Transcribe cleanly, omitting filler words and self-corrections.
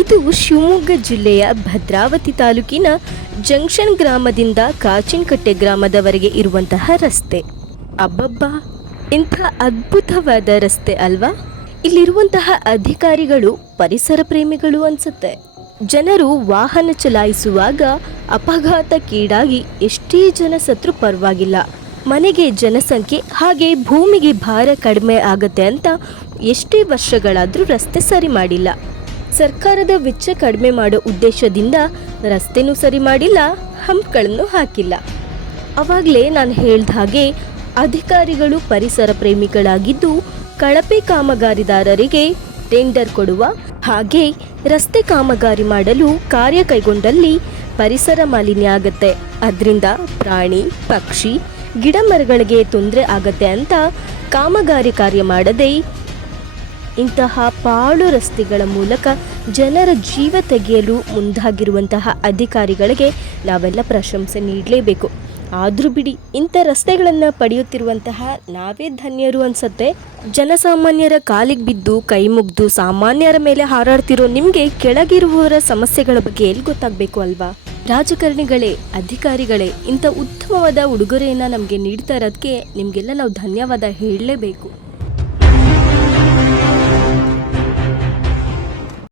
ಇದು ಶಿವಮೊಗ್ಗ ಜಿಲ್ಲೆಯ ಭದ್ರಾವತಿ ತಾಲೂಕಿನ ಜಂಕ್ಷನ್ ಗ್ರಾಮದಿಂದ ಕಾಚಿನಕಟ್ಟೆ ಗ್ರಾಮದವರೆಗೆ ಇರುವಂತಹ ರಸ್ತೆ. ಅಬ್ಬಬ್ಬಾ, ಇಂಥ ಅದ್ಭುತವಾದ ರಸ್ತೆ ಅಲ್ವಾ? ಇಲ್ಲಿರುವಂತಹ ಅಧಿಕಾರಿಗಳು ಪರಿಸರ ಪ್ರೇಮಿಗಳು ಅನ್ಸುತ್ತೆ. ಜನರು ವಾಹನ ಚಲಾಯಿಸುವಾಗ ಅಪಘಾತಕ್ಕೀಡಾಗಿ ಎಷ್ಟೇ ಜನ ಸತ್ರು ಪರವಾಗಿಲ್ಲ, ಮನೆಗೆ ಜನಸಂಖ್ಯೆ ಹಾಗೆ ಭೂಮಿಗೆ ಭಾರ ಕಡಿಮೆ ಆಗತ್ತೆ ಅಂತ ಎಷ್ಟೇ ವರ್ಷಗಳಾದರೂ ರಸ್ತೆ ಸರಿ ಮಾಡಿಲ್ಲ. ಸರ್ಕಾರದ ವೆಚ್ಚ ಕಡಿಮೆ ಮಾಡೋ ಉದ್ದೇಶದಿಂದ ರಸ್ತೆನೂ ಸರಿ ಮಾಡಿಲ್ಲ, ಹಂಪ್ಗಳನ್ನು ಹಾಕಿಲ್ಲ. ಅವಾಗಲೇ ನಾನು ಹೇಳ್ದ ಹಾಗೆ ಅಧಿಕಾರಿಗಳು ಪರಿಸರ ಪ್ರೇಮಿಗಳಾಗಿದ್ದು ಕಳಪೆ ಕಾಮಗಾರಿದಾರರಿಗೆ ಟೆಂಡರ್ ಕೊಡುವ ಹಾಗೆ ರಸ್ತೆ ಕಾಮಗಾರಿ ಮಾಡಲು ಕಾರ್ಯ ಕೈಗೊಂಡಲ್ಲಿ ಪರಿಸರ ಮಾಲಿನ್ಯ ಆಗತ್ತೆ, ಅದರಿಂದ ಪ್ರಾಣಿ ಪಕ್ಷಿ ಗಿಡ ಮರಗಳಿಗೆ ತೊಂದರೆ ಆಗತ್ತೆ ಅಂತ ಕಾಮಗಾರಿ ಕಾರ್ಯ ಮಾಡದೆ ಇಂತಹ ಪಾಳು ರಸ್ತೆಗಳ ಮೂಲಕ ಜನರ ಜೀವ ತೆಗೆಯಲು ಮುಂದಾಗಿರುವಂತಹ ಅಧಿಕಾರಿಗಳಿಗೆ ನಾವೆಲ್ಲ ಪ್ರಶಂಸೆ ನೀಡಲೇಬೇಕು. ಆದರೂ ಬಿಡಿ, ಇಂಥ ರಸ್ತೆಗಳನ್ನು ಪಡೆಯುತ್ತಿರುವಂತಹ ನಾವೇ ಧನ್ಯರು ಅನ್ಸತ್ತೆ. ಜನಸಾಮಾನ್ಯರ ಕಾಲಿಗೆ ಬಿದ್ದು ಕೈ ಮುಗ್ದು ಸಾಮಾನ್ಯರ ಮೇಲೆ ಹಾರಾಡ್ತಿರೋ ನಿಮಗೆ ಕೆಳಗಿರುವವರ ಸಮಸ್ಯೆಗಳ ಬಗ್ಗೆ ಎಲ್ಲಿ ಗೊತ್ತಾಗಬೇಕು ಅಲ್ವಾ? ರಾಜಕಾರಣಿಗಳೇ, ಅಧಿಕಾರಿಗಳೇ, ಇಂಥ ಉತ್ತಮವಾದ ಉಡುಗೊರೆಯನ್ನು ನಮಗೆ ನೀಡ್ತಾ ಇರೋದಕ್ಕೆ ನಿಮಗೆಲ್ಲ ನಾವು ಧನ್ಯವಾದ ಹೇಳಲೇಬೇಕು.